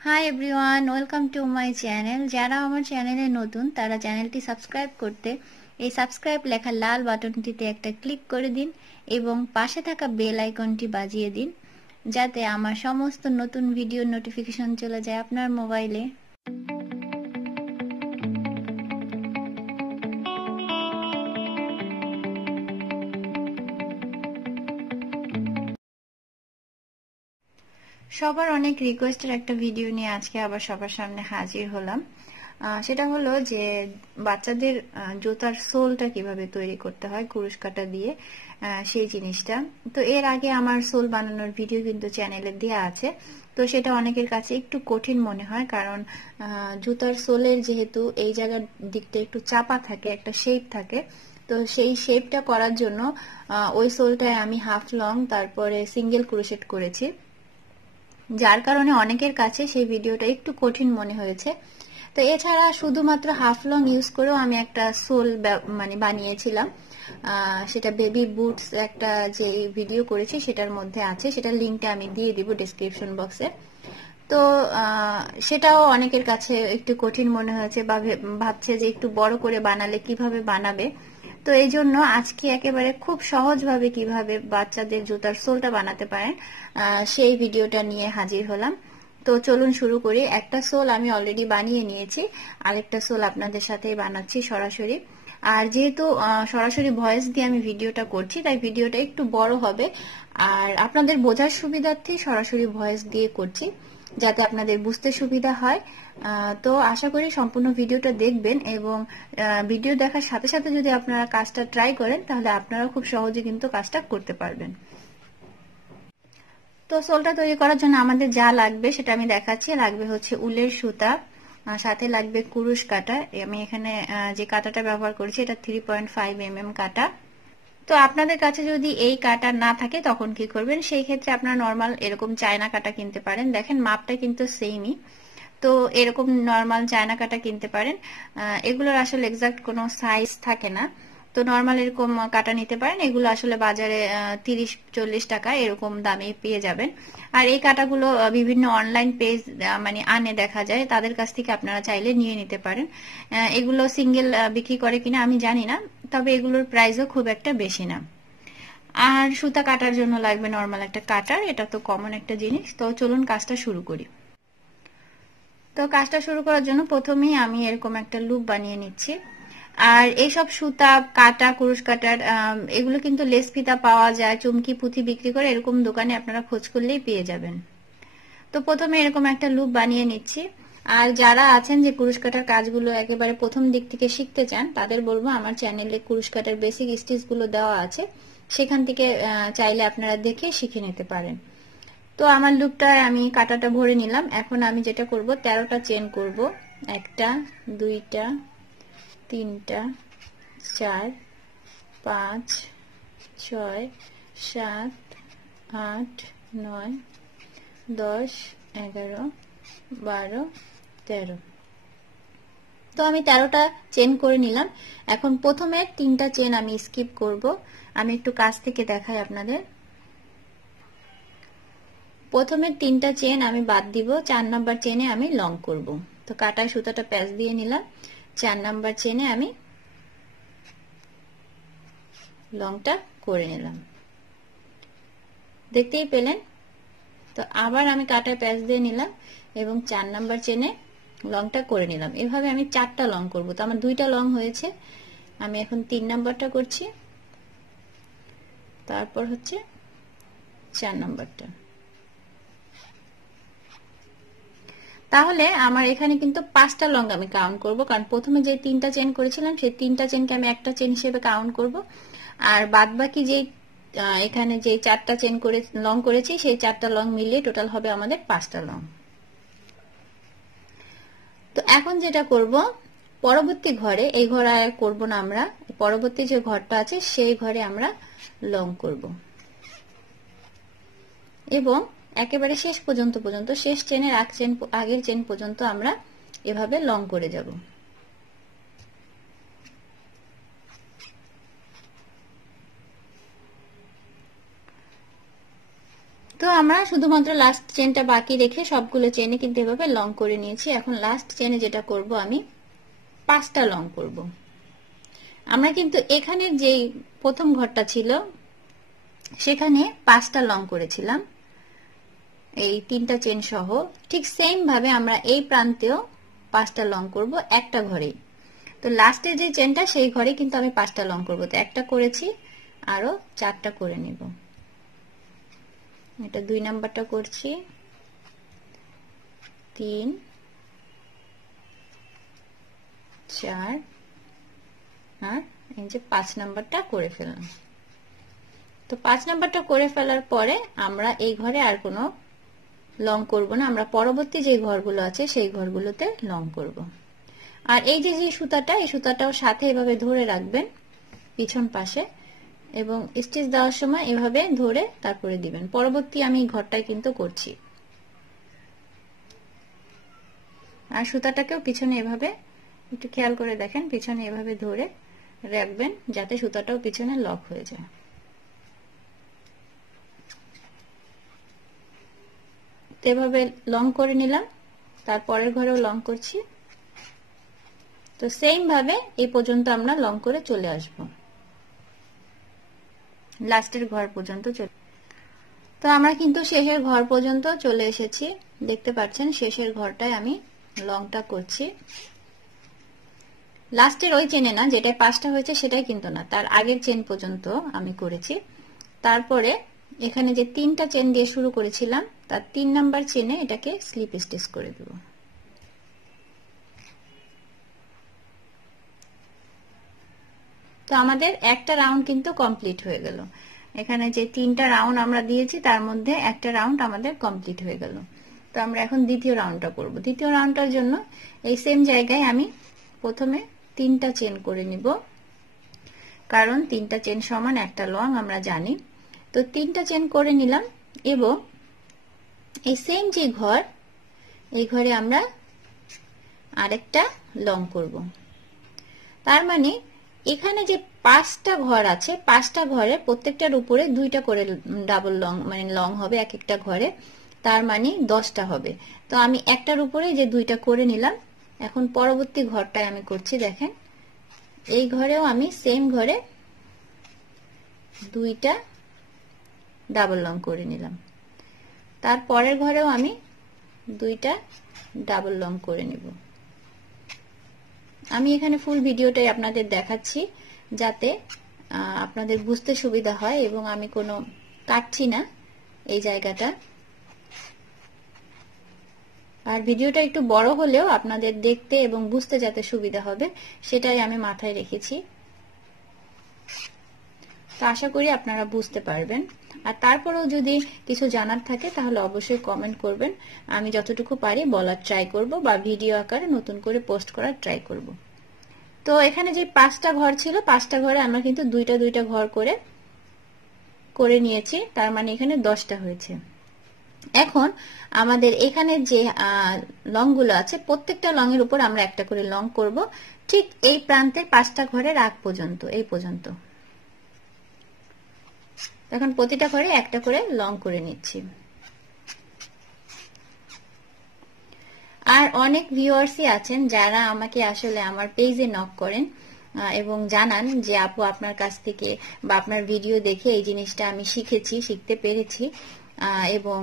Hi everyone, welcome to my channel. যারা আমার চ্যানেলে নতুন তারা চ্যানেলটি সাবস্ক্রাইব করতে এই সাবস্ক্রাইব লেখা লাল বাটনটিতে একটা ক্লিক করে দিন এবং পাশে থাকা বেল আইকনটি বাজিয়ে দিন যাতে আমার সমস্ত নতুন ভিডিও নোটিফিকেশন চলে যায় আপনার মোবাইলে। সবার অনেক রিকোয়েস্টের একটা ভিডিও নিয়ে আজকে আবার সবার সামনে হাজির হলাম। সেটা হলো যে বাচ্চাদের জুতার সোলটা কিভাবে তৈরি করতে হয় কুরুশ কাঁটা দিয়ে, সেই জিনিসটা। তো এর আগে আমার সোল বানানোর ভিডিও কিন্তু চ্যানেলে দেওয়া আছে। তো সেটা অনেকের কাছে একটু কঠিন মনে হয়, কারণ জুতার সোলের যেহেতু এই জায়গার দিকটা একটু চাপা থাকে, একটা শেপ থাকে। তো সেই শেপটা করার জন্য ওই সোলটায় আমি হাফ লং তারপরে সিঙ্গেল ক্রোশেট করেছি, যার কারণে অনেকের কাছে সেই ভিডিওটা একটু কঠিন মনে হয়েছে। তো এছাড়া শুধুমাত্র হাফ লং ইউজ করেও আমি একটা সোল বানিয়েছিলাম। সেটা বেবি বুটস একটা যে ভিডিও করেছি সেটার মধ্যে আছে, সেটার লিঙ্কটা আমি দিয়ে দিব ডেসক্রিপশন বক্সে। তো সেটাও অনেকের কাছে একটু কঠিন মনে হয়েছে বা ভাবছে যে একটু বড় করে বানালে কিভাবে বানাবে। তো এই জন্য আজকে একেবারে খুব সহজভাবে কিভাবে বাচ্চাদের জুতার সোলটা বানাতে পারেন সেই ভিডিওটা নিয়ে হাজির হলাম। তো চলুন শুরু করি। একটা সোল আমি অলরেডি বানিয়ে নিয়েছি, আরেকটা সোল আপনাদের সাথে বানাচ্ছি সরাসরি। আর যেহেতু সরাসরি ভয়েস দিয়ে আমি ভিডিওটা করছি তাই ভিডিওটা একটু বড় হবে, আর আপনাদের বোঝার সুবিধার্থে সরাসরি ভয়েস দিয়ে করছি যাতে আপনাদের বুঝতে সুবিধা হয়। তো আশা করি সম্পূর্ণ ভিডিওটা দেখবেন এবং ভিডিও দেখার সাথে সাথে যদি আপনারা কাজটা ট্রাই করেন তাহলে আপনারা খুব সহজে কিন্তু কাজটা করতে পারবেন। তো সোলটা তৈরি করার জন্য আমাদের যা লাগবে সেটা আমি দেখাচ্ছি। লাগবে হচ্ছে উলের সুতা, সাথে লাগবে কুরুশ কাঁটা। আমি এখানে যে কাঁটাটা ব্যবহার করেছি এটা 3.5 mm কাঁটা। তো আপনাদের কাছে যদি এই কাঁটা না থাকে তখন কি করবেন, সেই ক্ষেত্রে আপনারা নর্মাল এরকম চায়না কাঁটা কিনতে পারেন। দেখেন মাপটা কিন্তু সেমই। তো এরকম নর্মাল চায়না কাঁটা কিনতে পারেন। এগুলোর আসলে এক্সাক্ট কোনো সাইজ থাকে না। তো নর্মাল এরকম কাঁটা নিতে পারেন। এগুলো আসলে বাজারে 30-40 টাকা এরকম দামে পেয়ে যাবেন। আর এই কাঁটাগুলো বিভিন্ন অনলাইন পেজ আনে দেখা যায়, তাদের কাছ থেকে আপনারা চাইলে নিয়ে নিতে পারেন। এগুলো সিঙ্গেল বিক্রি করে কিনা আমি জানি না, তবে এগুলোর প্রাইসও খুব একটা বেশি না। আর সুতা কাটার জন্য লাগবে নর্মাল একটা কাটার, এটা তো কমন একটা জিনিস। তো চলুন কাজটা শুরু করি। তো কাজটা শুরু করার জন্য প্রথমেই আমি এরকম একটা লুপ বানিয়ে নিচ্ছি। আর এইসব সুতা কাটা কুরুশ কাটার এগুলো কিন্তু লেস ফিতা পাওয়া যায়, চুমকি পুঁথি বিক্রি করে এরকম দোকানে আপনারা খোঁজ করলেই পেয়ে যাবেন। তো প্রথমে এরকম একটা লুপ বানিয়ে নিচ্ছি। আর যারা আছেন যে কুরুশ কাটার কাজগুলো একেবারে প্রথম দিক থেকে শিখতে চান তাদের বলবো আমার চ্যানেলে কুরুশ কাটার বেসিক স্টিচগুলো দেওয়া আছে, সেখান থেকে চাইলে আপনারা দেখে শিখে নিতে পারেন। তো আমার লুপটায় আমি কাঁটাটা ভরে নিলাম। এখন আমি যেটা করব 13টা চেন করব। 1টা 2টা 3টা 4 5 6 7 8 9 10 11 12 13। তো আমি 13টা চেন করে নিলাম। এখন প্রথমে 3টা চেন আমি স্কিপ করব। আমি একটু কাছ থেকে দেখাই আপনাদের। প্রথমে 3টা চেন আমি বাদ দিব, 4 নাম্বার চেনে আমি লং করব। তো কাটায় সুতাটা প্যাচ দিয়ে নিলাম, 4 নাম্বার চেনে আমি লংটা করে নিলাম, দেখতেই পেলেন। তো আবার আমি কাটায় প্যাচ দিয়ে নিলাম এবং 4 নাম্বার চেনে লংটা করে নিলাম। এভাবে আমি 4টা লং করব। তো আমার 2টা লং হয়েছে, আমি এখন 3 নাম্বারটা করছি, তারপর হচ্ছে 4 নাম্বারটা। তাহলে আমার এখানে কিন্তু 5টা লং আমি কাউন্ট করব, কারণ প্রথমে যে 3টা চেন করেছিলাম সেই 3টা চেনকে আমি একটা চেন হিসেবে কাউন্ট করব। আর বাদ বাকি যে এখানে যে 4টা চেন করে লং করেছি সেই 4টা লং মিলিয়ে টোটাল হবে আমাদের 5টা লং। তো এখন যেটা করব, পরবর্তী ঘরে, এই ঘরে আর করব না আমরা, পরবর্তী যে ঘরটা আছে সেই ঘরে আমরা লং করব এবং একেবারে শেষ পর্যন্ত শেষ চেনের আগের চেন পর্যন্ত আমরা এভাবে লং করে যাব। তো আমরা শুধুমাত্র লাস্ট চেনটা বাকি রেখে সবগুলো চেনে কিন্তু এভাবে লং করে নিয়েছি। এখন লাস্ট চেনে যেটা করব, আমি 5টা লং করব। আমরা কিন্তু এখানে যে প্রথম ঘরটা ছিল সেখানে 5টা লং করেছিলাম, এই 3টা চেন সহ। ঠিক সেম ভাবে আমরা এই প্রান্তেও 5টা লং করব একটা ঘরেই। তো লাস্টের যে চেনটা সেই ঘরে কিন্তু আমি 5টা লং করব। তো একটা করেছি, আরো 4টা করে নিব। এটা 2 নাম্বারটা করছি, 3 4 আর এই যে 5 নাম্বারটা করে ফেললাম। তো 5 নাম্বারটা করে ফেলার পরে আমরা এই ঘরে আর কোনো লং করব না, আমরা পরবর্তী যে ঘরগুলো আছে সেই ঘরগুলোতে লং করব। আর এই যে সুতাটা, এই সুতাটাও সাথে এভাবে ধরে রাখবেন পিছন পাশে, এবং স্টিচ দেওয়ার সময় এভাবে ধরে তারপরে দিবেন। পরবর্তী আমি ঘরটাই কিন্তু করছি। আর সুতাটাকেও পিছনে এভাবে একটু খেয়াল করে দেখেন, পিছনে এভাবে ধরে রাখবেন যাতে সুতাটাও পিছনে লক হয়ে যায়। এভাবে লং করে নিলাম, তারপরের ঘরেও লং করছি। তো সেম ভাবে এই পর্যন্ত আমরা লং করে চলে আসব, লাস্টের ঘর পর্যন্ত চলে। তো আমরা কিন্তু শেষের ঘর পর্যন্ত চলে এসেছি, দেখতে পাচ্ছেন শেষের ঘরটায় আমি লংটা করছি। লাস্টের ওই চেনে না, যেটা 5টা হয়েছে সেটাই কিন্তু না, তার আগের চেন পর্যন্ত আমি করেছি। তারপরে এখানে যে 3টা চেন দিয়ে শুরু করেছিলাম তার 3 নাম্বার চেনে এটাকে স্লিপ স্টিচ করে দেব। তো আমাদের একটা রাউন্ড কিন্তু কমপ্লিট হয়ে গেল। এখানে যে 3টা রাউন্ড আমরা দিয়েছি তার মধ্যে একটা রাউন্ড আমাদের কমপ্লিট হয়ে গেল। তো আমরা এখন দ্বিতীয় রাউন্ডটা করব। দ্বিতীয় রাউন্ডটার জন্য এই সেম জায়গায় আমি প্রথমে 3টা চেন করে নিব, কারণ 3টা চেন সমান একটা লং আমরা জানি। তো 3টা চেন করে নিলাম, এবং এই সেম যে ঘর, এই ঘরে আমরা আরেকটা লং করব। তার মানে এখানে যে 5টা ঘর আছে, 5টা ঘরে প্রত্যেকটার উপরে 2টা করে ডাবল লং, মানে লং হবে এক একটা ঘরে, তার মানে 10টা হবে। তো আমি একটার উপরে যে 2টা করে নিলাম। এখন পরবর্তী ঘরটায় আমি করছি, দেখেন এই ঘরেও আমি সেম ঘরে 2টা ডাবল লং করে নিলাম। তারপরের ঘরেও আমি 2টা ডাবল লং করে নেব। আমি এখানে ফুল ভিডিওটাই আপনাদের দেখাচ্ছি যাতে আপনাদের বুঝতে সুবিধা হয়, এবং আমি কোনো কাটছি না এই জায়গাটা। আর ভিডিওটা একটু বড় হলেও আপনাদের দেখতে এবং বুঝতে যাতে সুবিধা হবে সেটাই আমি মাথায় রেখেছি। তো আশা করি আপনারা বুঝতে পারবেন। আর তারপরেও যদি কিছু জানার থাকে তাহলে অবশ্যই কমেন্ট করবেন, আমি যতটুকু পারি বলার ট্রাই করব বা ভিডিও আকারে নতুন করে পোস্ট করার ট্রাই করব। তো এখানে যে 5টা ঘর ছিল, 5টা ঘরে আমরা কিন্তু 2টা ঘর করে নিয়েছি, তার মানে এখানে 10টা হয়েছে। এখন আমাদের এখানে যে লংগুলো আছে প্রত্যেকটা লং এর উপর আমরা একটা করে লং করব, ঠিক এই প্রান্তের 5টা ঘরের আগ পর্যন্ত, এই পর্যন্ত। এখন প্রতিটা ঘরে একটা করে লং করে নিচ্ছি। আর অনেক ভিউয়ার্সই আছেন যারা আমাকে আসলে আমার পেজে নক করেন এবং জানান যে আপু আপনার কাছ থেকে বা আপনার ভিডিও দেখে এই জিনিসটা আমি শিখেছি, শিখতে পেরেছি, এবং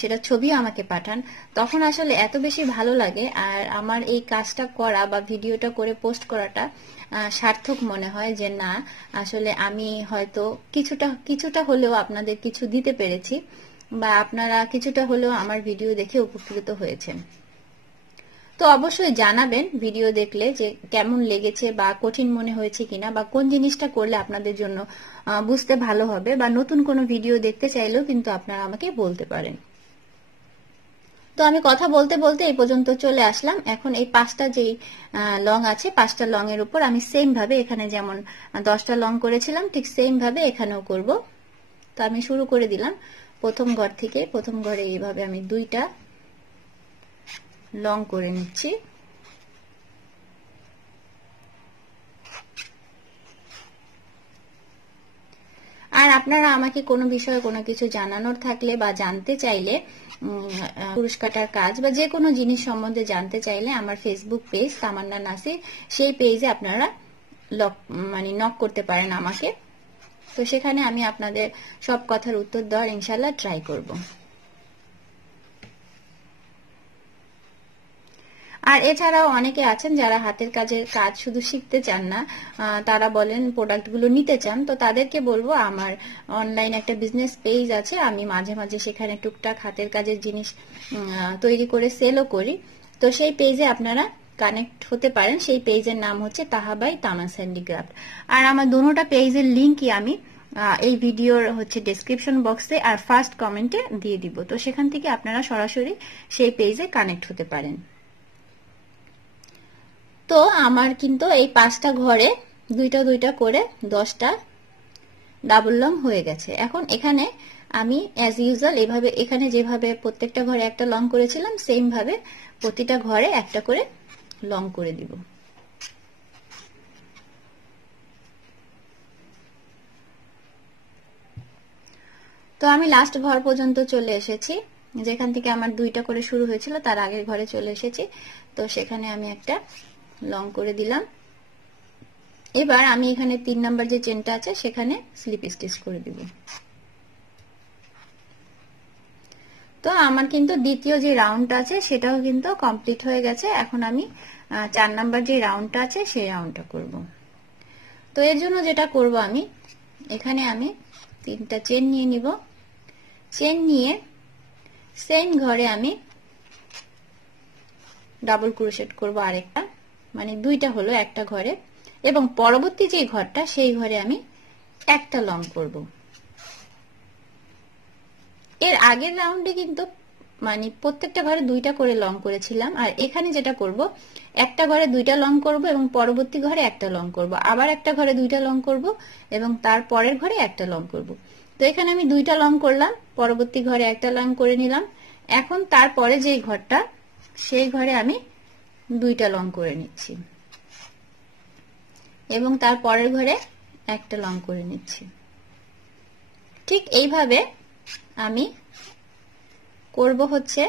সেটা ছবিও আমাকে পাঠান। তখন আসলে এত বেশি ভালো লাগে, আর আমার এই কাজটা করা বা ভিডিওটা করে পোস্ট করাটা সার্থক মনে হয় যে না, আসলে আমি হয়তো কিছুটা হলেও আপনাদের কিছু দিতে পেরেছি, বা আপনারা কিছুটা হলেও আমার ভিডিও দেখে উপকৃত হয়েছেন। তো অবশ্যই জানাবেন ভিডিও দেখলে যে কেমন লেগেছে, বা কঠিন মনে হয়েছে কিনা, বা কোন জিনিসটা করলে আপনাদের জন্য বুঝতে ভালো হবে, বা নতুন কোনো ভিডিও দেখতে চাইলেও কিন্তু আপনারা আমাকে বলতে পারেন। তো আমি কথা বলতে বলতে এই পর্যন্ত চলে আসলাম। এখন এই 5টা যেই লং আছে, 5টা লং এর উপর আমি সেম ভাবে এখানে যেমন 10টা লং করেছিলাম ঠিক সেম ভাবে এখানেও করব। তো আমি শুরু করে দিলাম প্রথম ঘর থেকে। প্রথম ঘরে এইভাবে আমি 2টা লং করে নিচ্ছি। আর আপনারা আমাকে কোনো বিষয়ে কোনো কিছু জানানোর থাকলে বা জানতে চাইলে, কুরুশ কাটার কাজ বা যে কোনো জিনিস সম্বন্ধে জানতে চাইলে আমার ফেসবুক পেজ তামান্না নাসির, সেই পেজে আপনারা নক করতে পারেন আমাকে। তো সেখানে আমি আপনাদের সব কথার উত্তর দেওয়ার ইনশাল্লাহ ট্রাই করব। আর এছাড়াও অনেকে আছেন যারা হাতের কাজের কাজ শুধু শিখতে চান না, তারা বলেন প্রোডাক্টগুলো নিতে চান। তো তাদেরকে বলবো আমার অনলাইন একটা বিজনেস পেজ আছে, আমি মাঝে মাঝে সেখানে টুকটাক হাতের কাজের জিনিস তৈরি করে সেলও করি। তো সেই পেজে আপনারা কানেক্ট হতে পারেন। সেই পেজের নাম হচ্ছে তাহাবাই তামাস হ্যান্ডিক্রাফট। আর আমার দুটোটা পেজের লিঙ্কই আমি এই ভিডিওর হচ্ছে ডেসক্রিপশন বক্সে আর ফার্স্ট কমেন্টে দিয়ে দিব। তো সেখান থেকে আপনারা সরাসরি সেই পেজে কানেক্ট হতে পারেন। তো আমার কিন্তু এই 5টা ঘরে দুইটা দুইটা করে 10টা ডাবল লং হয়ে গেছে। এখন এখানে আমি অ্যাজ ইউজুয়াল এভাবে, এখানে যেভাবে প্রত্যেকটা ঘরে একটা লং করেছিলাম সেম ভাবে প্রতিটা ঘরে একটা করে লং করে দিব। তো আমি লাস্ট ঘর পর্যন্ত চলে এসেছি, যেখান থেকে আমার দুইটা করে শুরু হয়েছিল তার আগের ঘরে চলে এসেছি। তো সেখানে আমি একটা লং করে দিলাম। এবার আমি এখানে 3 নাম্বার যে চেনটা আছে সেখানে স্লিপ স্টিচ করে দিব। তো আমার কিন্তু দ্বিতীয় যে রাউন্ডটা আছে সেটাও কিন্তু কমপ্লিট হয়ে গেছে। এখন আমি 4 নাম্বার যে রাউন্ডটা আছে সেই রাউন্ডটা করব। তো এর জন্য যেটা করব, আমি এখানে আমি 3টা চেন নিয়ে নিব। চেন নিয়ে সেম ঘরে আমি ডাবল ক্রোশেট করব আরেকটা, মানে দুইটা হলো একটা ঘরে, এবং পরবর্তী যে ঘরটা সেই ঘরে আমি একটা লং করব। এর আগের রাউন্ডে কিন্তু মানে প্রত্যেকটা ঘরে দুইটা করে লং করেছিলাম, আর এখানে যেটা করব একটা ঘরে দুইটা লং করব এবং পরবর্তী ঘরে একটা লং করব, আবার একটা ঘরে দুইটা লং করব এবং তার পরের ঘরে একটা লং করব। তো এখানে আমি দুইটা লং করলাম, পরবর্তী ঘরে একটা লং করে নিলাম। এখন তারপরে যে ঘরটা সেই ঘরে আমি দুইটা লং করে নিচ্ছি এবং তার পরের ঘরে একটা লং করে নিচ্ছি। ঠিক এইভাবে আমি করব। হচ্ছে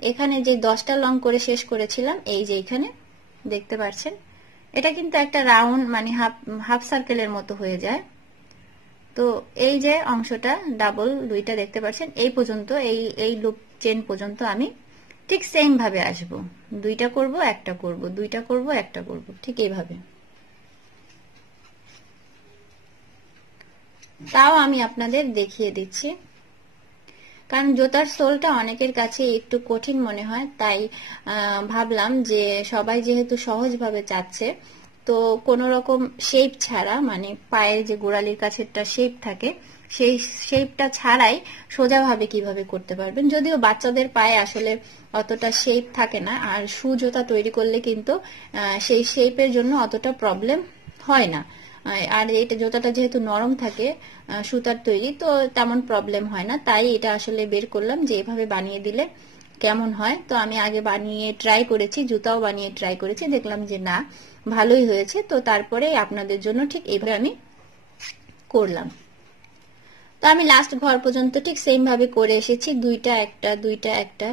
এখানে যে 10টা লং করে শেষ করেছিলাম, এই যে এখানে দেখতে পাচ্ছেন, এটা কিন্তু একটা রাউন্ড মানে হাফ সার্কেলের মতো হয়ে যায়। তো এই যে অংশটা ডাবল দুইটা দেখতে পাচ্ছেন, এই পর্যন্ত এই লুপ চেন পর্যন্ত আমি ঠিক সেম ভাবে আসব। দুইটা করব, একটা করব, দুইটা করব, একটা করব, ঠিক এইভাবে। তাও আমি আপনাদের দেখিয়ে দিচ্ছি, কারণ জুতার সোলটা অনেকের কাছে একটু কঠিন মনে হয়, তাই ভাবলাম যে সবাই যেহেতু সহজভাবে চাচ্ছে, তো কোনো রকম শেপ ছাড়া, মানে পায়ের যে গোড়ালির কাছে একটা শেপ থাকে সেই শেপটা ছাড়াই সোজাভাবে কিভাবে করতে পারবেন। যদিও বাচ্চাদের পায়ে আসলে অতটা শেপ থাকে না, আর শু জুতা তৈরি করলে কিন্তু সেই শেপের জন্য অতটা প্রবলেম হয় না। আর এটা জুতাটা যেহেতু নরম থাকে সুতার তৈরি, তো তেমন প্রবলেম হয় না। তাই এটা আসলে বের করলাম যে এভাবে বানিয়ে দিলে কেমন হয়। তো আমি আগে বানিয়ে ট্রাই করেছি, জুতাও বানিয়ে ট্রাই করেছি, দেখলাম যে না ভালোই হয়েছে। তো তারপরে আপনাদের জন্য ঠিক এইভাবে আমি করলাম। তো আমি লাস্ট ঘর পর্যন্ত ঠিক সেম ভাবে করে এসেছি, দুইটা একটা, দুইটা একটা,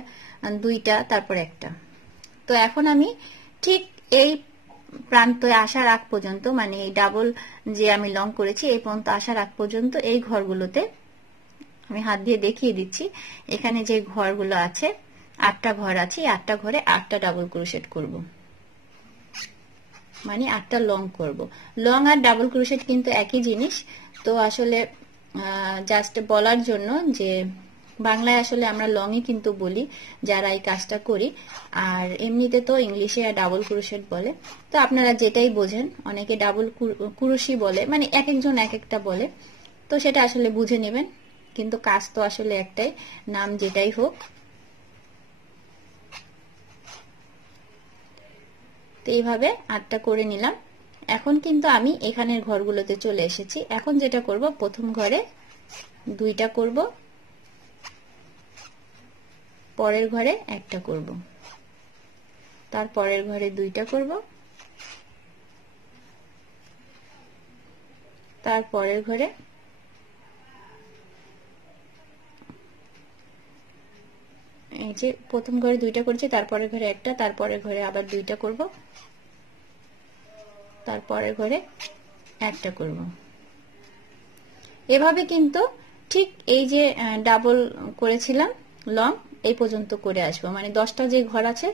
দুইটা, তারপর একটা। তো এখন আমি ঠিক এই প্রান্তে আসার আগ পর্যন্ত, মানে এই ডাবল যে আমি লং করেছি এই পর্যন্ত আসার আগ পর্যন্ত এই ঘরগুলোতে আমি হাত দিয়ে দেখিয়ে দিচ্ছি। এখানে যে ঘরগুলো আছে 8টা ঘর আছে, 8টা ঘরে 8টা ডাবল ক্রোশেট করব, মানে 8টা লং করব। লং আর ডাবল ক্রোশেট কিন্তু একই জিনিস। তো আসলে জাস্ট বলার জন্য যে বাংলায় আসলে আমরা লংই কিন্তু বলি যারা এই কাজটা করি, আর এমনিতে তো ইংলিশে ডাবল ক্রোশেট বলে। তো আপনারা যেটাই বোঝেন, অনেকে ডাবল ক্রোশি বলে, মানে এক একজন এক একটা বলে, তো সেটা আসলে বুঝে নেবেন। কিন্তু কাজ তো আসলে একটাই, নাম যেটাই হোক। তো এইভাবে 8টা করে নিলাম। এখন কিন্তু আমি এখানের ঘরগুলোতে চলে এসেছি। এখন যেটা করব, প্রথম ঘরে দুইটা করব, পরের ঘরে একটা করব, তার পরের ঘরে দুইটা করব, তার পরের ঘরে যে প্রথম ঘরে 2টা করেছি, তারপরের ঘরে একটা, তারপরের ঘরে আবার 2টা করব, তারপরের ঘরে একটা করব। এভাবে কিন্তু ঠিক এই যে ডাবল করেছিলাম লং এই পর্যন্ত করে আসবো, মানে 10টা যে ঘর আছে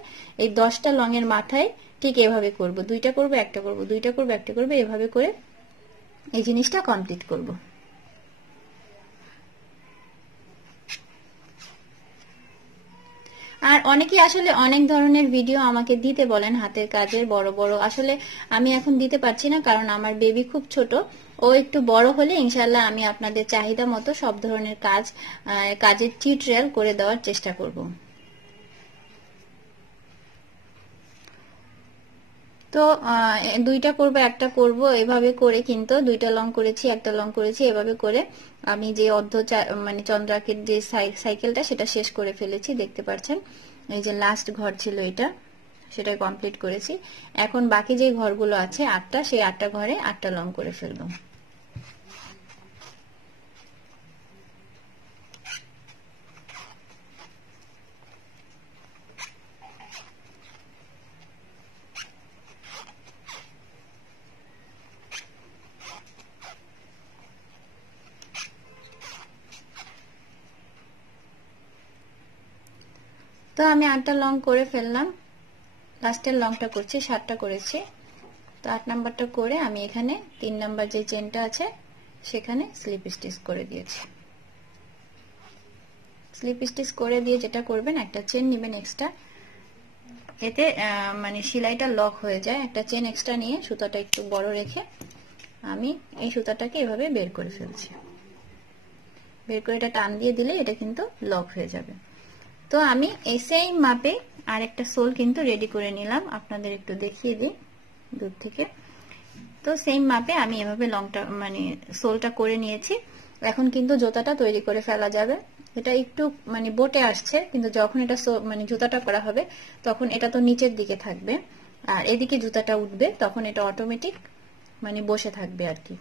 এই 10টা লং এর মাথায় ঠিক এভাবে করব, 2টা করব, একটা করব, 2টা করব, একটা করব, এভাবে করে এই জিনিসটা কমপ্লিট করব। আর অনেকেই আসলে অনেক ধরনের ভিডিও আমাকে দিতে বলেন হাতের কাজের বড় বড়, আসলে আমি এখন দিতে পারছি না, কারণ আমার বেবি খুব ছোট। ও একটু বড় হলে ইনশাল্লাহ আমি আপনাদের চাহিদা মতো সব ধরনের কাজের টিউটোরিয়াল করে দেওয়ার চেষ্টা করব। তো 2টা করব, একটা করব, এভাবে করে কিন্তু 2টা লং করেছি, একটা লং করেছি, এভাবে করে আমি যে মানে চন্দ্রাকের যে সাইকেলটা সেটা শেষ করে ফেলেছি, দেখতে পাচ্ছেন। এই যে লাস্ট ঘর ছিল এটা, সেটা কমপ্লিট করেছি। এখন বাকি যে ঘরগুলো আছে 8টা, সেই 8টা ঘরে 8টা লং করে ফেলবো। তো আমি 8টা লং করে ফেললাম, লাস্টের লংটা করছি, 7টা করেছি। তো 8 নাম্বারটা করে আমি এখানে 3 নাম্বার যে চেনটা আছে সেখানে স্লিপ স্টিচ করে দিয়েছি। স্লিপ স্টিচ করে দিয়ে যেটা করবেন, একটা চেন নেবেন এক্সট্রা, এতে মানে সেলাইটা লক হয়ে যায়। একটা চেন এক্সট্রা নিয়ে সুতাটা একটু বড় রেখে আমি এই সুতাটাকে এভাবে বের করে ফেলছি। বের করে এটা টান দিয়ে দিলে এটা কিন্তু লক হয়ে যাবে। তো আমি এই সেম মাপে আরেকটা সোল কিন্তু রেডি করে নিলাম, আপনাদের একটু দেখিয়ে দিই দূর থেকে। তো সেম মাপে আমি এভাবে লংটা মানে সোলটা করে নিয়েছি। এখন কিন্তু জুতাটা তৈরি করে ফেলা যাবে। এটা একটু মানে বোটে আসছে, কিন্তু যখন এটা মানে জুতাটা করা হবে তখন এটা তো নিচের দিকে থাকবে আর এদিকে জুতাটা উঠবে, তখন এটা অটোমেটিক মানে বসে থাকবে আর কি।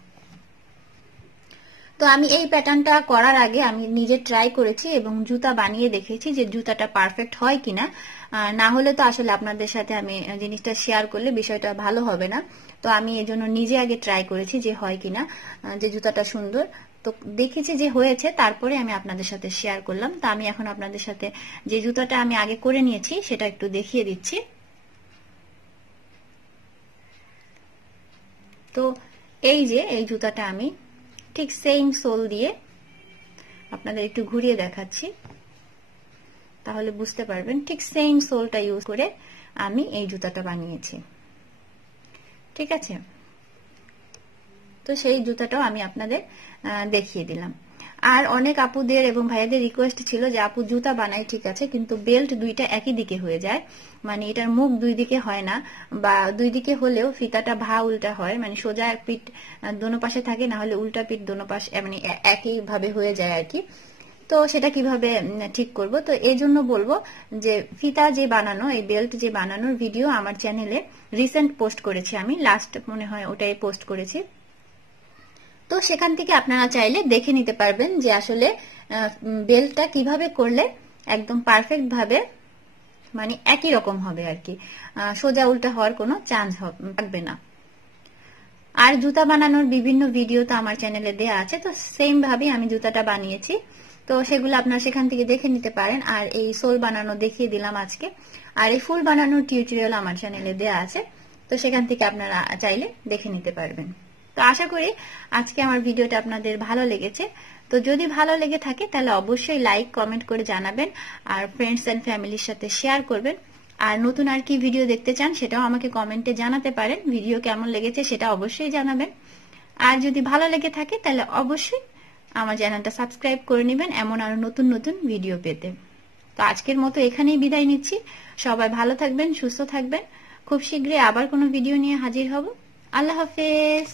তো আমি এই প্যাটার্নটা করার আগে আমি নিজে ট্রাই করেছি এবং জুতা বানিয়ে দেখেছি যে জুতাটা পারফেক্ট হয় কিনা। না হলে তো আসলে আপনাদের সাথে আমি জিনিসটা শেয়ার করলে বিষয়টা ভালো হবে না। তো আমি এজন্য নিজে আগে ট্রাই করেছি যে হয় কিনা, যে জুতাটা সুন্দর। তো দেখেছি যে হয়েছে, তারপরে আমি আপনাদের সাথে শেয়ার করলাম। তো আমি এখন আপনাদের সাথে যে জুতাটা আমি আগে করে নিয়েছি সেটা একটু দেখিয়ে দিচ্ছি। তো এই যে এই জুতাটা আমি ঠিক সেম সোল দিয়ে আপনাদের একটু ঘুরিয়ে দেখাচ্ছি, তাহলে বুঝতে পারবেন। ঠিক সেম সোলটা ইউজ করে আমি এই জুতাটা বানিয়েছি, ঠিক আছে। তো সেই জুতাটাও আমি আপনাদের দেখিয়ে দিলাম। আর অনেক আপুদের এবং ভাইয়াদের রিকোয়েস্ট ছিল যে আপু জুতা বানাই ঠিক আছে, কিন্তু বেল্ট দুইটা একই দিকে হয়ে যায়, মানে এটার মুখ দুই দিকে হয় না, বা দুই দিকে হলেও ফিতাটা উল্টা হয়, মানে সোজা পিঠ দোনো পাশে থাকে, না হলে উল্টা পিঠ দোনো পাশে মানে একই ভাবে হয়ে যায় আর কি। তো সেটা কিভাবে ঠিক করব? তো এই জন্য বলবো যে ফিতা যে বানানো, এই বেল্ট যে বানানোর ভিডিও আমার চ্যানেলে রিসেন্ট পোস্ট করেছি, আমি লাস্ট মনে হয় ওটাই পোস্ট করেছি। তো সেখান থেকে আপনারা চাইলে দেখে নিতে পারবেন যে আসলে বেল্টটা কিভাবে করলে একদম পারফেক্ট ভাবে মানে একই রকম হবে আর কি, সোজা উল্টা হওয়ার কোনো চান্স থাকবে না। আর জুতা বানানোর বিভিন্ন ভিডিও তো আমার চ্যানেলে দেয়া আছে, তো সেম ভাবে আমি জুতাটা বানিয়েছি, তো সেগুলো আপনারা সেখান থেকে দেখে নিতে পারেন। আর এই সোল বানানো দেখিয়ে দিলাম আজকে, আর এই ফুল বানানোর টিউটোরিয়াল আমার চ্যানেলে দেয়া আছে, তো সেখান থেকে আপনারা চাইলে দেখে নিতে পারবেন। তো আশা করি আজকে আমার ভিডিওটা আপনাদের ভালো লেগেছে। তো যদি ভালো লেগে থাকে তাহলে অবশ্যই লাইক কমেন্ট করে জানাবেন, আর ফ্রেন্ডস এন্ড ফ্যামিলির সাথে শেয়ার করবেন। আর নতুন আর কি ভিডিও দেখতে চান সেটাও আমাকে কমেন্টে জানাতে পারেন, ভিডিও কেমন লেগেছে সেটা অবশ্যই জানাবেন। আর যদি ভালো লেগে থাকে তাহলে অবশ্যই আমার চ্যানেলটা সাবস্ক্রাইব করে নেবেন এমন আরো নতুন নতুন ভিডিও পেতে। তো আজকের মতো এখানেই বিদায় নিচ্ছি। সবাই ভালো থাকবেন, সুস্থ থাকবেন। খুব শীঘ্রই আবার কোনো ভিডিও নিয়ে হাজির হব। আল্লাহ হাফেজ।